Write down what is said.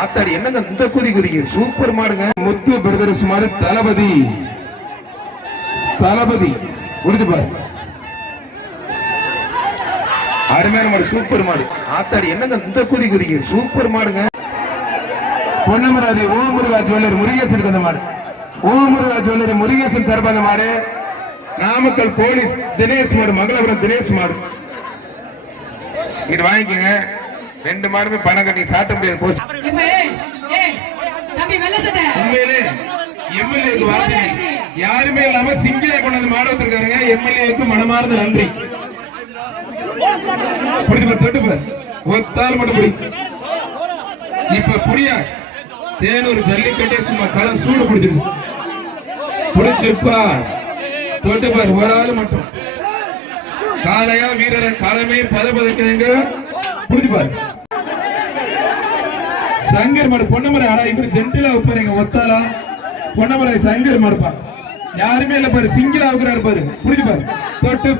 ஆத்தாடி என்னங்க இந்த குதி குதிக்கு சூப்பர் மாடுங்க. முத்து பிரதர்ஸ் மாதிரி தளபதி. தளபதி. உறுதி பாரு. அருமையான மாடு சூப்பர் மாடு. ஆத்தாடி என்னங்க இந்த குதி குதிக்கு சூப்பர் மாடுங்க. பொன்னமராதி ஓமுருகா ஜுவல்லர் முருகேசன் தந்த மாடு. ஓமுருகா ஜுவல்லர் முருகேசன் சார்பாக மாடு. நாமக்கல் போலீஸ் தினேஷ் மாடு மங்களபுரம் தினேஷ் மாடு. இங்கிட்டு வாங்கிக்கோங்க. ரெண்டு மாடுமே பணம் கட்டி சாட்ட முடியாது போச்சு. உண்மையிலே எம்எல்ஏக்கு வார்த்தை யாருமே இல்லாம சிங்கிளா கொண்டு வந்து மாட வச்சிருக்காருங்க. எம்எல்ஏக்கு மனமார்ந்த நன்றி. பிடிச்சு பாரு, தொட்டு பாரு. ஒத்தாள் மட்டும் பிடி இப்ப புரியா? தேனூர் ஜல்லிக்கட்டே சும்மா களை சூடு பிடிச்சிருக்கு பிடிச்சிருப்பா? தொட்டு பாரு. ஒரு ஆள் மட்டும். காளையா வீரரை காலமே பத புரிஞ்சு பாரு. சங்கர் மாடு பொன்னமரை ஆனா இப்படி ஜென்டிலா உட்பாருங்க ஒத்தாலா பொன்னமரை சங்கர் மாடுப்பா யாருமே இல்ல பாரு சிங்கிளா இருக்கிறாரு பாரு. புரிஞ்சு பாரு. தொட்டு